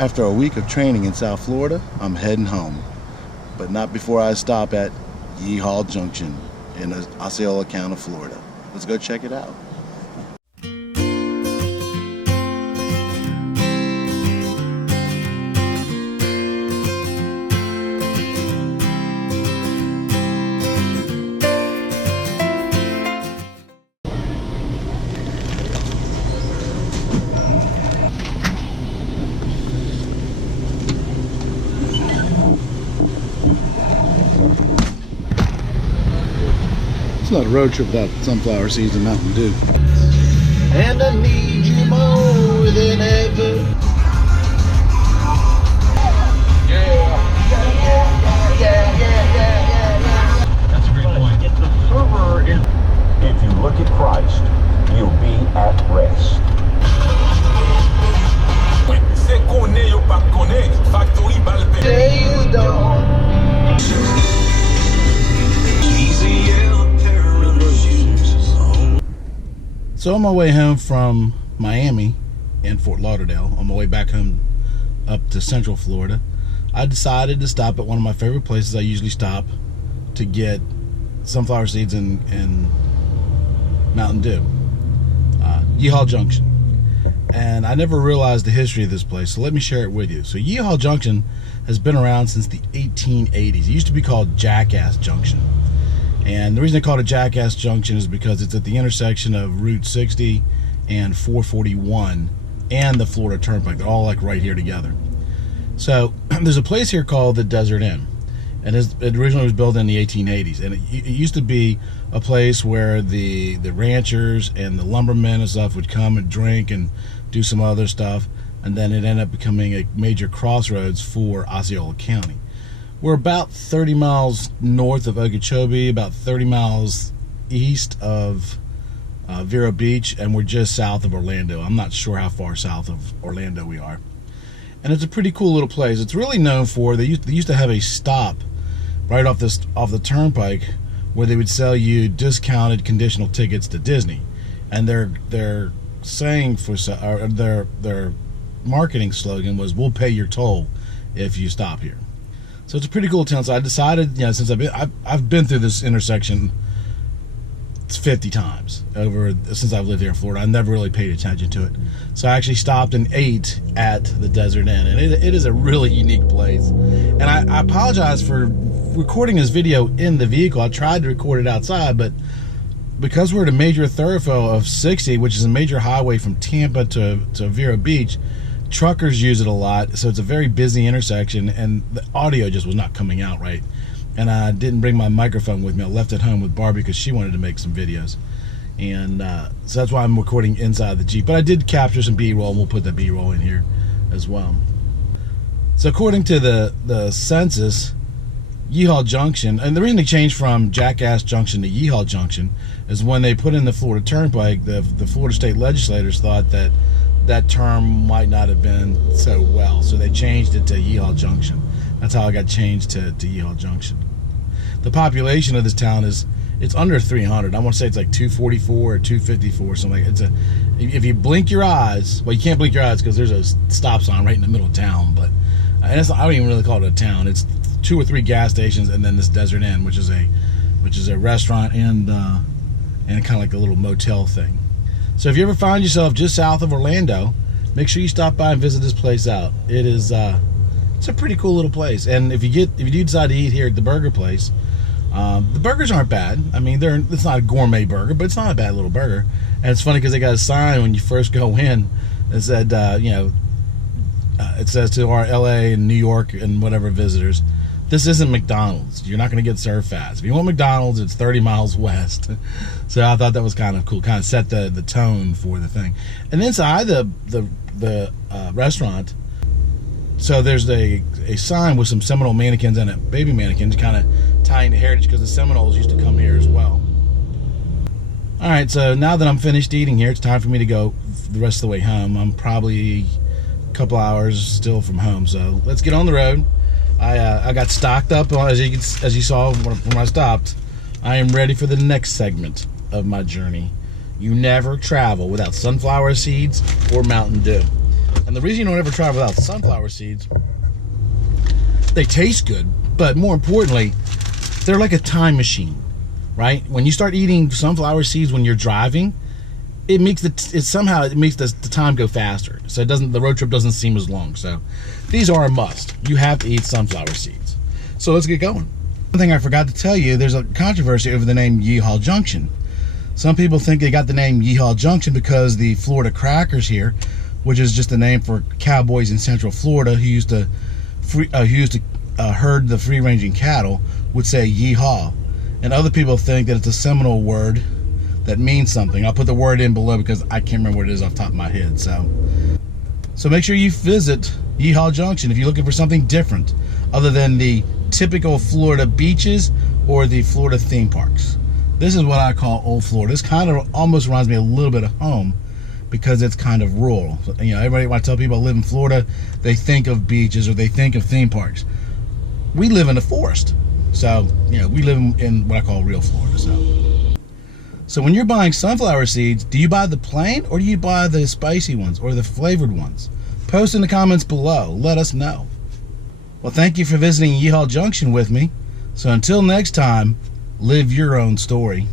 After a week of training in South Florida, I'm heading home. But not before I stop at Yehaw Junction in Osceola County, Florida. Let's go check it out. It's not a road trip without sunflower seeds and Mountain Dew. And I need you more than ever. Yeah. That's a great point. If the server is... If you look at Christ, you'll be at rest. Day is dawn. So on my way home from Miami and Fort Lauderdale, on my way back home up to Central Florida, I decided to stop at one of my favorite places I usually stop to get sunflower seeds and Mountain Dew, Yehaw Junction. And I never realized the history of this place, so let me share it with you. So Yehaw Junction has been around since the 1880s. It used to be called Jackass Junction. And the reason I call it Jackass Junction is because it's at the intersection of Route 60 and 441 and the Florida Turnpike. They're all like right here together. So there's a place here called the Desert Inn. And it originally was built in the 1880s. And it used to be a place where the ranchers and the lumbermen and stuff would come and drink and do some other stuff. And then it ended up becoming a major crossroads for Osceola County. We're about 30 miles north of Okeechobee, about 30 miles east of Vero Beach, and we're just south of Orlando. I'm not sure how far south of Orlando we are. And it's a pretty cool little place. It's really known for, they used to have a stop right off the turnpike where they would sell you discounted conditional tickets to Disney. And their saying for their marketing slogan was, "We'll pay your toll if you stop here." So it's a pretty cool town. So I decided, since I've been through this intersection 50 times since I've lived here in Florida. I never really paid attention to it. So I actually stopped and ate at the Desert Inn, and it is a really unique place. And I apologize for recording this video in the vehicle. I tried to record it outside, but because we're at a major thoroughfare of 60, which is a major highway from Tampa to Vero Beach, truckers use it a lot, so it's a very busy intersection, and the audio just was not coming out right. And I didn't bring my microphone with me. I left it home with Barbie because she wanted to make some videos. And so that's why I'm recording inside the Jeep. But I did capture some B-roll, and we'll put the B-roll in here as well. So according to the census, Yehaw Junction, and the reason they changed from Jackass Junction to Yehaw Junction is when they put in the Florida Turnpike, the Florida state legislators thought that term might not have been so well, so they changed it to Yehaw Junction. That's how it got changed to Yehaw Junction. The population of this town it's under 300. I want to say it's like 244 or 254, something like that. If you blink your eyes, well, you can't blink your eyes because there's a stop sign right in the middle of town, but I don't even really call it a town. It's 2 or 3 gas stations and then this Desert Inn, which is a restaurant and kind of like a little motel thing. So if you ever find yourself just south of Orlando, make sure you stop by and visit this place out. It's a pretty cool little place. And if you do decide to eat here at the burger place, the burgers aren't bad. I mean, it's not a gourmet burger, but it's not a bad little burger. And it's funny because they got a sign when you first go in that said, it says to our LA and New York and whatever visitors, this isn't McDonald's. You're not going to get served fast. If you want McDonald's, it's 30 miles west. So I thought that was kind of cool. Kind of set the tone for the thing. And inside the restaurant, so there's a sign with some Seminole mannequins and a baby mannequins, kind of tying to heritage because the Seminoles used to come here as well. All right, so now that I'm finished eating here, it's time for me to go the rest of the way home. I'm probably a couple hours still from home, so let's get on the road. I got stocked up, as you saw when I stopped. I am ready for the next segment of my journey. You never travel without sunflower seeds or Mountain Dew. And the reason you don't ever try without sunflower seeds, they taste good, but more importantly, they're like a time machine, right? When you start eating sunflower seeds when you're driving, it makes the time go faster. So the road trip doesn't seem as long. So these are a must. You have to eat sunflower seeds. So let's get going. One thing I forgot to tell you, there's a controversy over the name Yehaw Junction. Some people think they got the name Yehaw Junction because the Florida Crackers here, which is just a name for cowboys in Central Florida who used to herd the free-ranging cattle, would say yeehaw. And other people think that it's a Seminole word that means something. I'll put the word in below because I can't remember what it is off the top of my head. So make sure you visit Yehaw Junction if you're looking for something different other than the typical Florida beaches or the Florida theme parks. This is what I call old Florida. This kind of almost reminds me a little bit of home because it's kind of rural. You know, everybody, when I tell people I live in Florida, they think of beaches or they think of theme parks. We live in the forest. So, you know, we live in what I call real Florida. So when you're buying sunflower seeds, do you buy the plain or do you buy the spicy ones or the flavored ones? Post in the comments below. Let us know. Well, thank you for visiting Yehaw Junction with me. So until next time, live your own story.